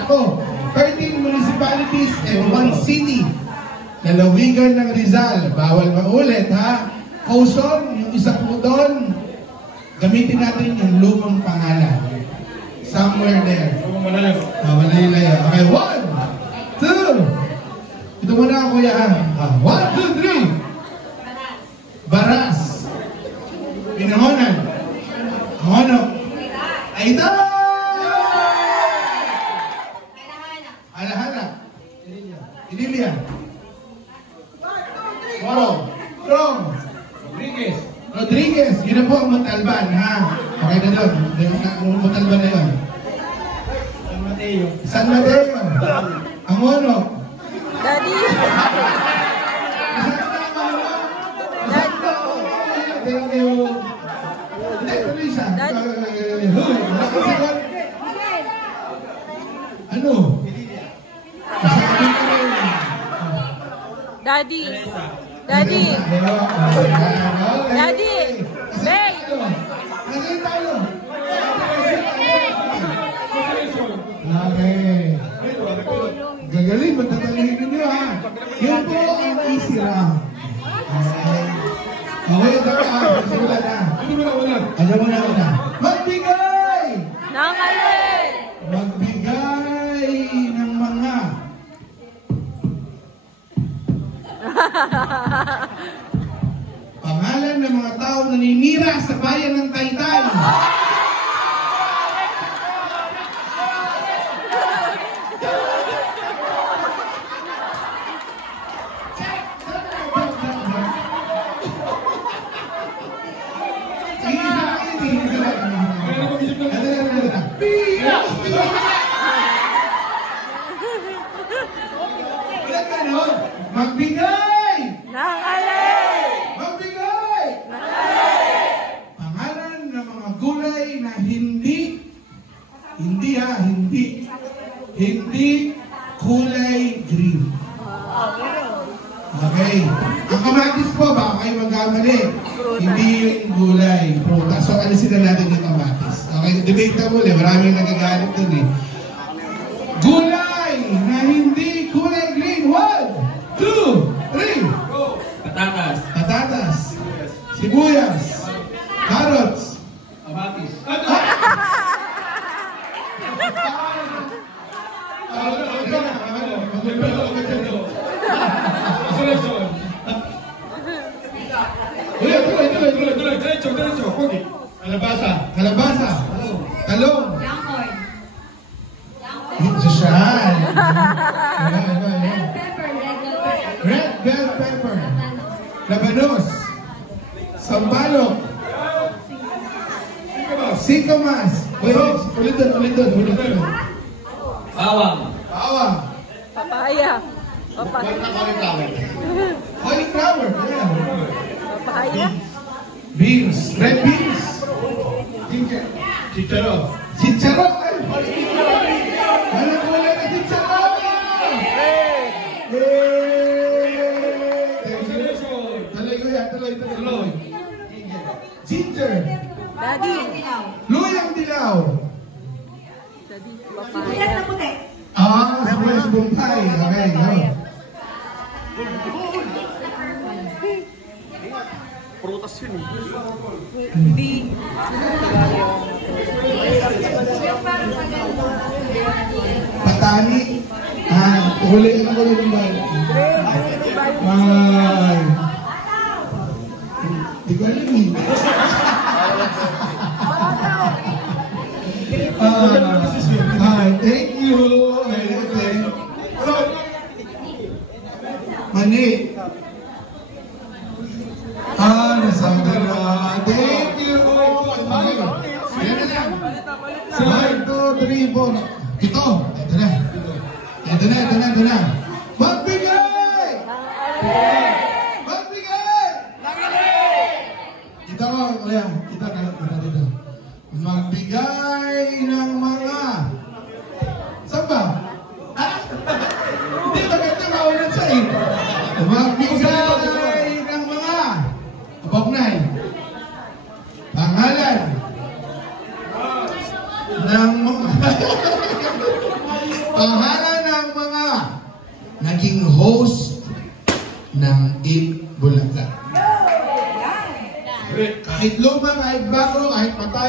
Sakto. 13 municipalities and 1 city. Lalawigan ng Rizal. Bawal maulit, ha? Quezon, yung isa po doon, gamitin natin yung lumang pangalan. Somewhere there. Manila. Okay, 1, 2. Ito muna ako, kuya. 1, 2, 3. Baras. Pinangonan. Honok. Aida! Alahana. Inilia. Wow. Rong. Rodriguez. Yun na po ang Montalban, ha? Okay na doon. Montalban na yun. San Mateo. Angono. Daddy. Ano? Daddy. Daddy. Daddy. Bay. Okay. Gagaling, matatalihin ninyo, ha? Yun po ang easy round. Okay, ito ka. Simula na. Ano mo na? Magbigay! Nang alin! Magbigay ng mga pangalan ng mga tao na naninira sa bayan ng Taytay. Magbigay! Nang alin! Magbigay! Nang alin! Pangalan ng mga gulay na hindi kulay green. Okay. Ang kamatis po, baka kayo magkamali. Hindi yung gulay. Prutas. So, alisin na natin yung kamatis. Okay, debate na muli. Maraming nagagalit dun eh. Gulay na hindi kulay green. 1, 2, 3. Patatas. Sibuyas. Carrots. Kamatis. Kalabasa. Talong. Sosyan. Red bell pepper. Labanos. Sambalok. Singkamas. Ulit doon. Bawang. Papaya. Cauliflower. Papaya. Beans. Red beans. Chicharo. Ano po na chicharo? Tuloy. Ginger. Daddy. Luyang dilaw. Daddy. Papaya. Sibuyas bumpay. Okay, go. Prutas yun eh. Hindi. Patani. Huli ng bayan. Ay. Di ko alam eh. Thank you. Mani. Nasabi na. Thank you. 1, 2, 3, 4. Ito na. Magbigay! Ito dito. Magbigay ng mga samba. Hindi maganda maulan sa iyo. Magbigay ng mga abognay. Pangalan ng mga Pangalan ng mga naging host ng Eat Bulaga. Kahit luma, kahit bago, kahit patay.